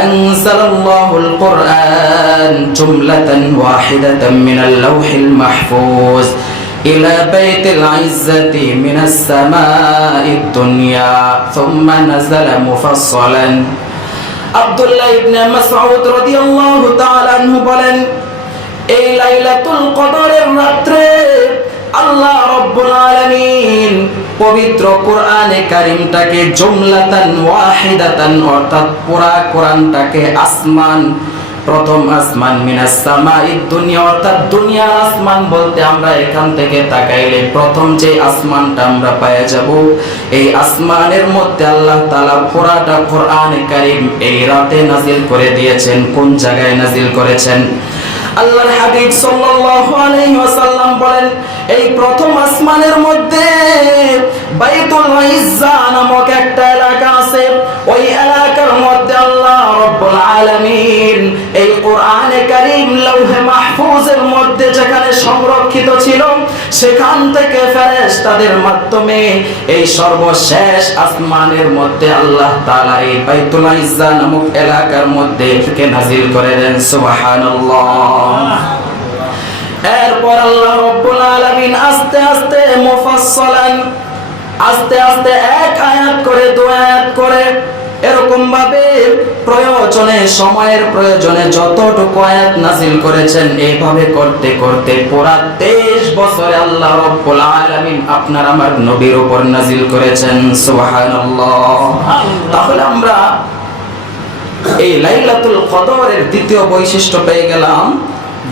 আনসালাল্লাহুল কুরআন জুমলাতান ওয়াহিদাতান মিনাল লাওহিল মাহফুজ ইলা বাইতিল ইজ্জাতি মিনাস সামাঈদ দুনিয়া সুম্মা নাযালা মুফাসসালান। আব্দুল্লাহ ইবনে মাসউদ রাদিয়াল্লাহু তাআলা আনহু বলেন, এই লাইলাতুল কদরের রাত্রে আল্লাহ রাব্বুল আলামিন পবিত্র কোরআনে কারীমটাকে জুমলাতান ওয়াহিদাতান অর্থাৎ পুরা কোরআনটাকে আসমান, প্রথম আসমান মিনাস সামাঈদ দুনিয়া অর্থাৎ দুনিয়ার আসমান বলতে আমরা এখান থেকে তাকাইলে প্রথম যে আসমানটা আমরা পেয়ে যাব, এই আসমানের মধ্যে আল্লাহ তাআলা পুরাটা কোরআনে কারীম এই রাতে নাজিল করে দিয়েছেন। কোন জায়গায় নাজিল করেছেন? আল্লাহর হাবিব সাল্লাল্লাহু আলাইহি ওয়াসাল্লাম বলেন, এই প্রথম আসমানের মধ্যে বাইতুল ইজ্জা নামক একটা এলাকা আছে। ওই এলাকার মধ্যে আল্লাহ রাব্বুল আলামিন এই কোরআনে কারীম লৌহে মাহফুজের মধ্যে যেখানে সংরক্ষিত ছিল, সেখান থেকে ফেরেশতাদের মাধ্যমে এই সর্বশেষ আসমানের মধ্যে আল্লাহ তাআলা এই বাইতুল ইজ্জা নামক এলাকার মধ্যে থেকে নাজিল করে দেন। সুবহানাল্লাহ। এরপর আল্লাহ রাব্বুল আলামিন আস্তে আস্তে মুফাসসালান, আস্তে আস্তে এক আয়াত করে দুই আয়াত করে এরকম ভাবে প্রয়োজনে সময়ের প্রয়োজনে যতটুকু আয়াত নাজিল করেছেন, এইভাবে করতে করতে পুরা 23 বছরে আল্লাহ রাব্বুল আলামিন আপনার আমার নবীর উপর নাজিল করেছেন। সুবহানাল্লাহ। তাহলে আমরা এই লাইলাতুল কদরের দ্বিতীয় বৈশিষ্ট্য পেয়ে গেলাম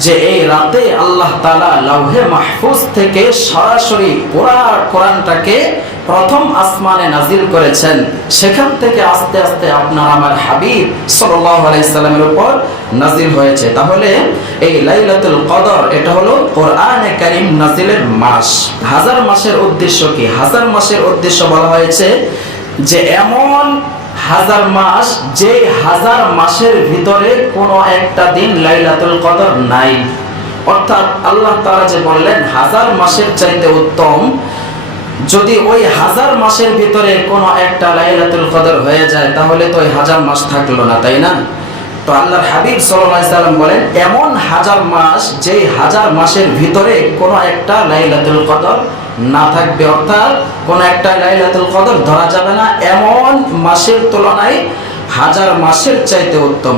যে এই রাতে আল্লাহ তাআলা লাওহে মাহফুজ থেকে সরাসরি পুরা কোরআনটাকে প্রথম আসমানে নাজিল করেছেন। সেখান থেকে আস্তে আস্তে আপনার আমার হাবিব সাল্লাল্লাহু আলাইহি সাল্লামের উপর নাজিল হয়েছে। তাহলে এই লাইলাতুল কদর এটা হলো কোরআনে কারীম নাজিলের মাস। হাজার মাসের উদ্দেশ্য কি? হাজার মাসের উদ্দেশ্য বলা হয়েছে যে এমন হাজার মাস যে হাজার মাসের ভিতরে কোনো একটা দিন লাইলাতুল কদর নাই। অর্থাৎ আল্লাহ তাআলা যে বললেন হাজার মাসের চাইতে উত্তম, যদি ওই হাজার মাসের ভিতরে কোনো একটা লাইলাতুল কদর হয়ে যায় তাহলে তো ওই হাজার মাস থাকলো না, তাই না? তো আল্লাহর হাবিব সাল্লাল্লাহু আলাইহি সাল্লাম বলেন এমন হাজার মাস যে হাজার মাসের ভিতরে কোনো একটা লাইলাতুল কদর না থাকবে, অর্থাৎ কোন একটা লাইলাতুল কদর ধরা যাবে না, এমন মাসের তুলনায় হাজার মাসের চাইতে উত্তম।